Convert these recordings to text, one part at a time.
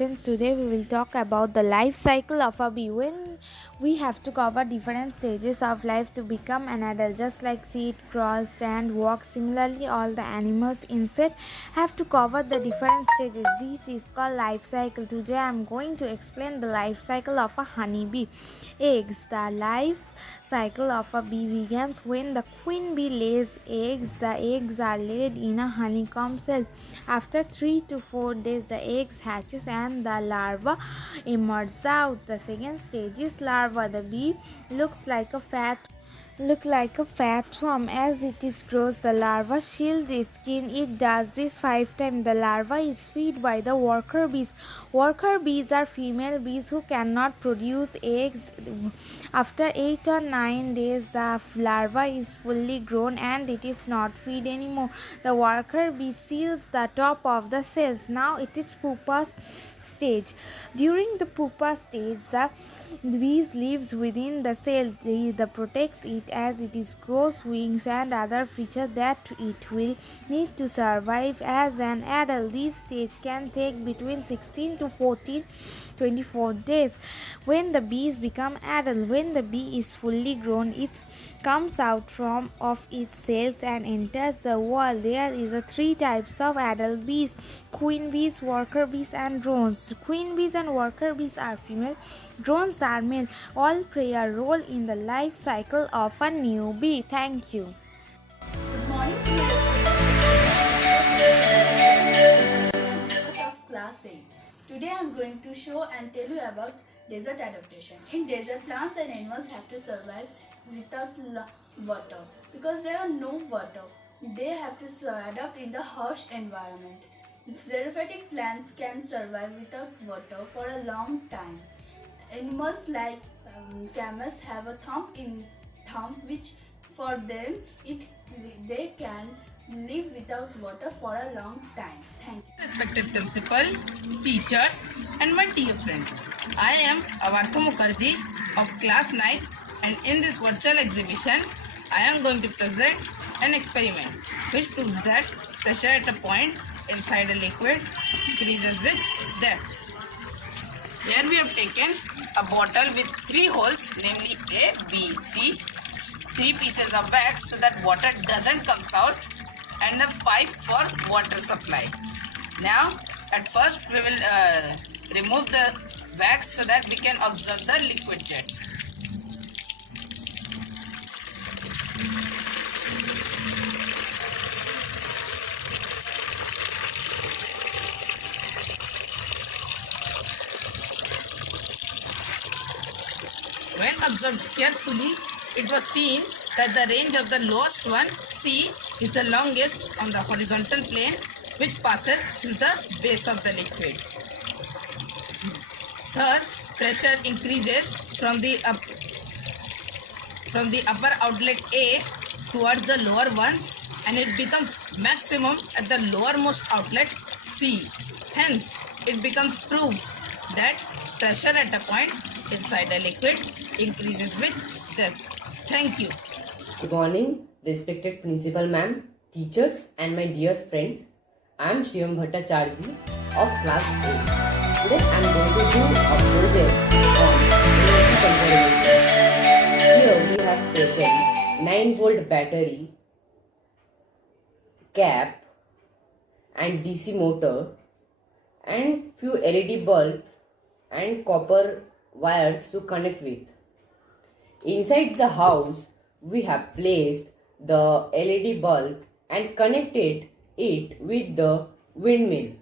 friends, today we will talk about the life cycle of a bee. When we have to cover different stages of life to become an adult, just like seed, crawl, stand, walk. Similarly, all the animals insect have to cover the different stages. This is called life cycle. Today I am going to explain the life cycle of a honeybee. Eggs. The life cycle of a bee begins when the queen bee lays eggs. The eggs are laid in a honeycomb cell. After 3 to 4 days, the eggs hatches and the larva emerges out. The second stage is larva. The bee look like a fat worm. As it is grows, the larva shields its skin. It does this 5 times. The larva is fed by the worker bees. Worker bees are female bees who cannot produce eggs. After 8 or 9 days, the larva is fully grown and it is not fed anymore. The worker bee seals the top of the cells. Now it is pupa stage. During the pupa stage, the bees lives within the cell. The protects it as it is grows wings and other features that it will need to survive as an adult. This stage can take between 16 to 24 days. When the bees become adult, when the bee is fully grown, it comes out of its cells and enters the world. There is a 3 types of adult bees: queen bees, worker bees, and drones. Queen bees and worker bees are female, drones are male. All play a role in the life cycle of a new bee. Thank you. Good morning, members of class 8. Today I am going to show and tell you about desert adaptation. In desert, plants and animals have to survive without water because there are no water. They have to adapt in the harsh environment. Xerophytic plants can survive without water for a long time. Animals like camels have a thumb which for them they can live without water for a long time. Thank you. Respected principal, teachers and my dear friends. I am Avartha Mukherjee of class 9 and in this virtual exhibition I am going to present an experiment which proves that pressure at a point inside a liquid increases with depth. Here we have taken a bottle with 3 holes, namely A, B, C, 3 pieces of wax so that water doesn't come out, and a pipe for water supply. Now at first we will remove the wax so that we can observe the liquid jets. When observed carefully, it was seen that the range of the lowest one, C, is the longest on the horizontal plane, which passes through the base of the liquid. Thus, pressure increases from the upper outlet A towards the lower ones, and it becomes maximum at the lowermost outlet C. Hence, it becomes proved that pressure at a point inside a liquid increases with depth. Thank you. Good morning, respected principal ma'am, teachers and my dear friends. I am Shivam Bhattacharjee of class 8. Today I am going to do a project on energy conservation. Here we have taken 9-volt battery, cap and DC motor and few LED bulb and copper wires to connect with. Inside the house, we have placed the LED bulb and connected it with the windmill,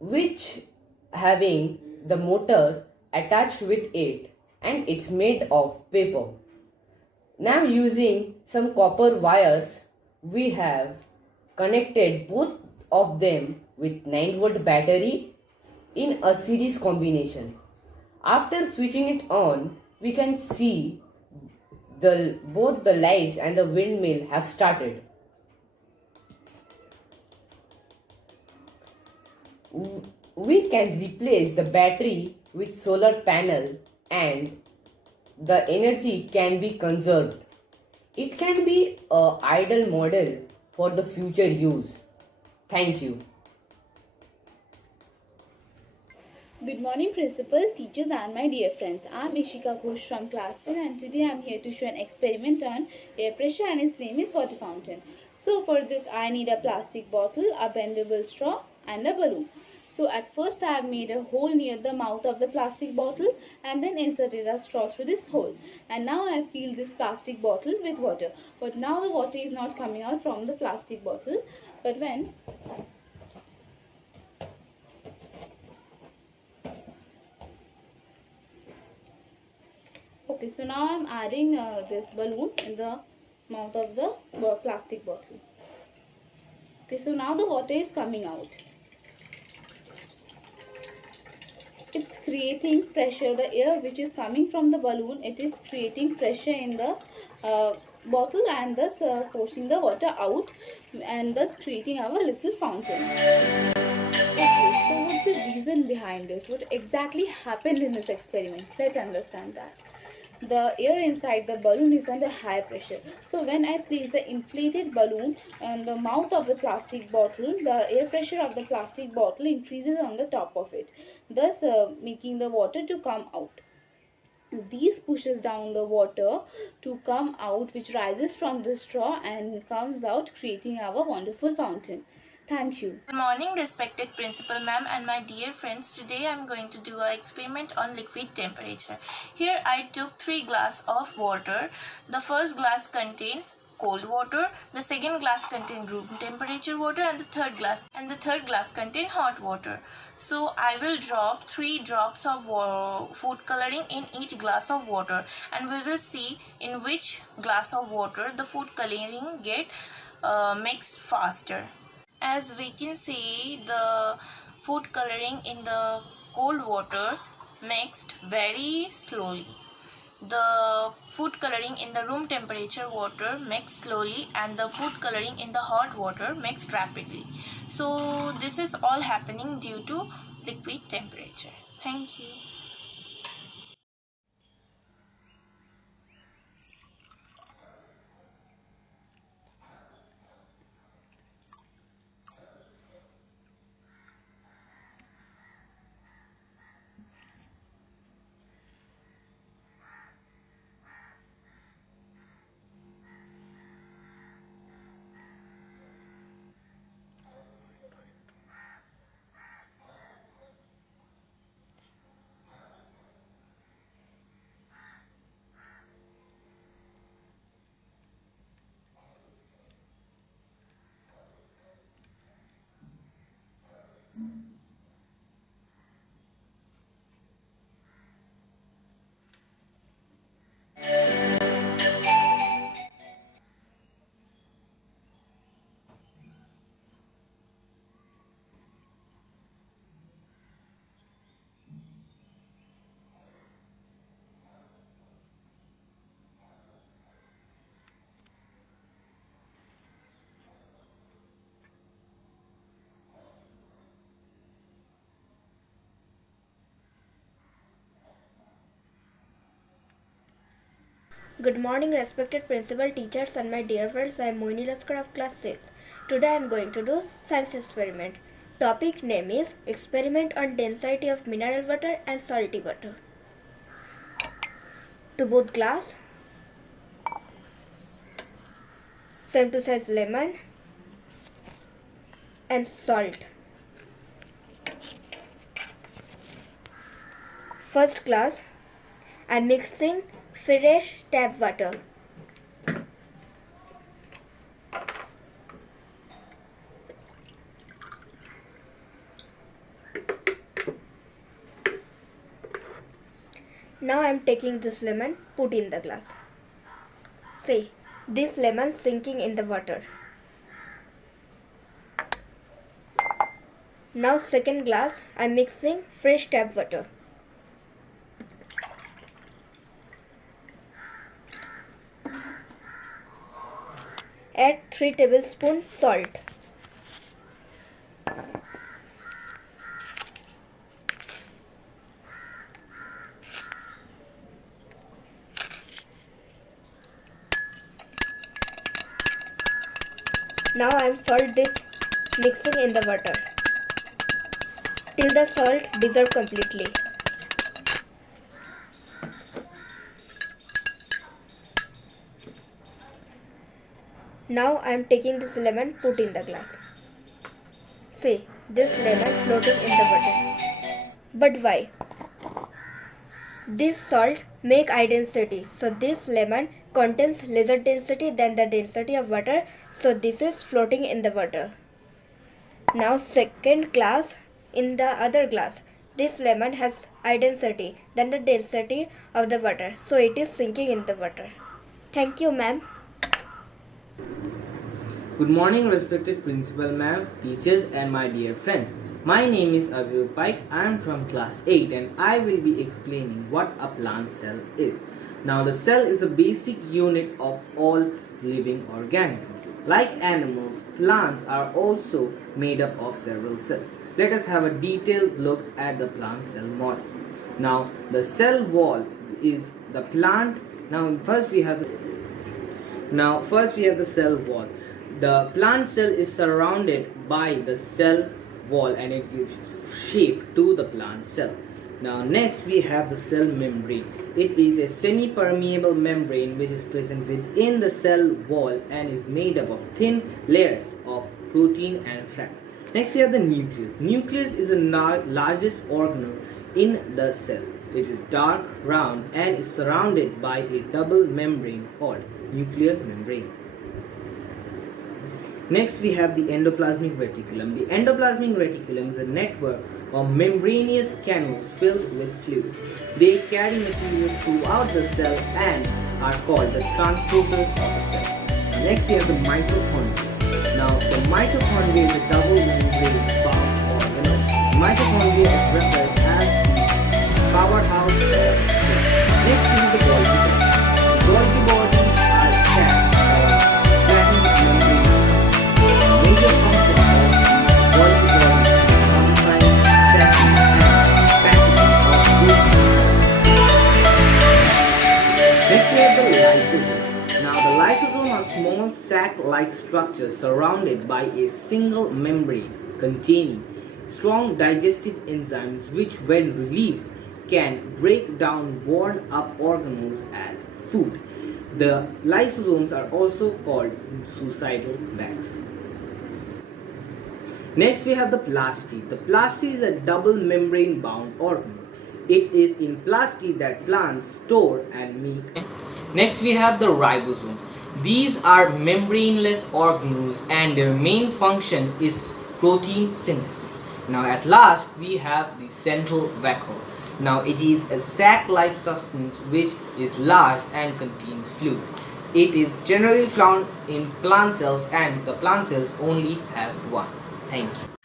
which having the motor attached with it, and it's made of paper. Now using some copper wires, we have connected both of them with 9-volt battery in a series combination. After switching it on, we can see both the lights and the windmill have started. We can replace the battery with solar panel and the energy can be conserved. It can be an ideal model for the future use. Thank you. Good morning, principal, teachers, and my dear friends. I'm Ishika Ghosh from class 10, and today I'm here to show an experiment on air pressure, and its name is water fountain. So for this, I need a plastic bottle, a bendable straw, and a balloon. So at first, I have made a hole near the mouth of the plastic bottle and then inserted a straw through this hole. And now I have filled this plastic bottle with water. But now the water is not coming out from the plastic bottle. But when Okay, so now I'm adding this balloon in the mouth of the plastic bottle. Okay, so now the water is coming out. It's creating pressure. The air which is coming from the balloon, it is creating pressure in the bottle and thus forcing the water out and thus creating our little fountain. Okay, so what's the reason behind this? What exactly happened in this experiment? Let's understand that. The air inside the balloon is under high pressure. So when I place the inflated balloon on the mouth of the plastic bottle, the air pressure of the plastic bottle increases on the top of it, thus making the water to come out. These pushes down the water to come out, which rises from the straw and comes out, creating our wonderful fountain. Thank you. Good morning, respected principal ma'am and my dear friends. Today I am going to do an experiment on liquid temperature. Here I took 3 glasses of water. The first glass contained cold water, the second glass contained room temperature water, and the third glass contained hot water. So I will drop 3 drops of food coloring in each glass of water, and we will see in which glass of water the food coloring get mixed faster. As we can see, the food coloring in the cold water mixed very slowly. The food coloring in the room temperature water mixed slowly, and the food coloring in the hot water mixed rapidly. So this is all happening due to liquid temperature. Thank you. Good morning, respected principal, teachers, and my dear friends. I am Moini Laskar of class 6. Today I am going to do science experiment. Topic name is experiment on density of mineral water and salty water. To both glass, same to size lemon and salt. First glass, I am mixing fresh tap water. Now I am taking this lemon, put in the glass. See, this lemon sinking in the water. Now second glass, I am mixing fresh tap water. Add 3 tablespoons salt. Now I am salt this mixing in the water. till the salt dissolve completely. Now I am taking this lemon, put in the glass. See, this lemon floating in the water. But why? This salt make high density. So this lemon contains lesser density than the density of water. So this is floating in the water. Now second glass, in the other glass, this lemon has high density than the density of the water. So it is sinking in the water. Thank you, ma'am. Good morning, respected principal ma'am, teachers and my dear friends. My name is Aviv Paik. I am from class 8 and I will be explaining what a plant cell is. Now the cell is the basic unit of all living organisms. Like animals, plants are also made up of several cells. Let us have a detailed look at the plant cell model. Now the cell wall is the plant. First we have the cell wall. The plant cell is surrounded by the cell wall and it gives shape to the plant cell. Now next we have the cell membrane. It is a semi-permeable membrane which is present within the cell wall and is made up of thin layers of protein and fat. Next we have the nucleus. Nucleus is the largest organelle in the cell. It is dark, round and is surrounded by a double membrane called nuclear membrane. Next we have the endoplasmic reticulum. The endoplasmic reticulum is a network of membranous canals filled with fluid. They carry material throughout the cell and are called the transporters of the cell. Next we have the mitochondria. Now the mitochondria is a double membrane bound organelle. Mitochondria is referred as the powerhouse of the cell. Next we have the Golgi body. Golgi bodies are sacs or flattened membranes. Major function of Golgi bodies combine stacking and packaging of goods. Next we have the lysosome. Now the lysosome are small sac-like structures surrounded by a single membrane containing strong digestive enzymes which when released can break down worn up organelles as food. The lysosomes are also called suicidal bags. Next we have the plastid. The plastid is a double membrane bound organelle. It is in plastid that plants store and make. Next we have the ribosome. These are membraneless organelles and their main function is protein synthesis. Now at last we have the central vacuole. Now it is a sac-like substance which is large and contains fluid. It is generally found in plant cells and the plant cells only have one. Thank you.